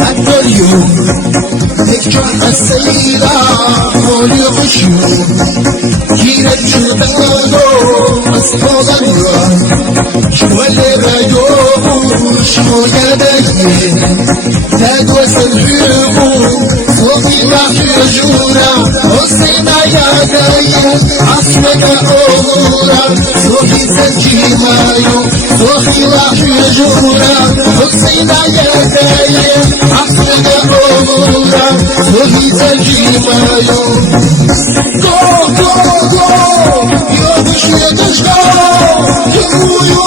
أكبر يوم تكجح السيدة مولي غشيوم جيرت شدادو أسطول الران شوالي بدو شو يدكي تدوى سلحيبو صوفي بحر جورا حسينا يا دايا عصمك أغورا صوفي تجيمايو صوفي بحر جورا حسينا يا دايا عصمك أغورا صوفي تجيمايو Go, go, go, yokuş yokuş go, yu,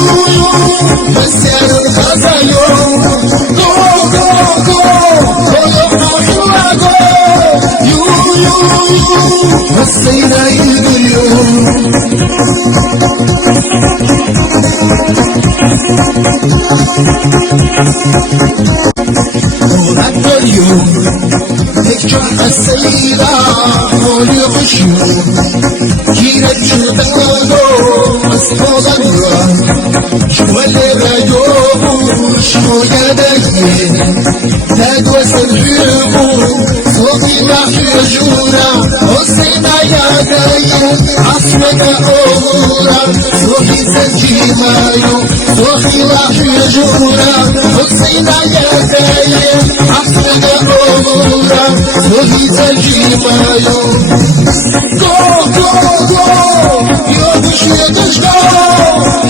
mesyanın kazayo. Go, go, go, koyokuşuna go, yu, hasıyla ilgiliyor. أكبر يوم تكجح السيدة مولي غشيوم جيرت شدادو أسطول الران شوالي بدو شو يدكي تدوى سلحيبو صوتي بحر جورا حسينا يا دايا عصمك أغورا صوفي تجيمايو صوفي بحر جورا حسينا يا دايا عصمك أغورا صوفي تجيمايو Go, go, go, yokuş yokuş go,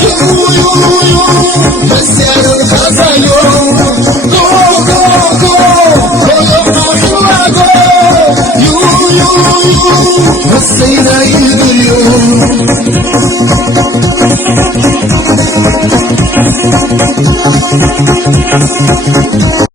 yu, mesyanın kazayo. Go, go, go, koyokuşuna go, yu, hasıyla ilgiliyor.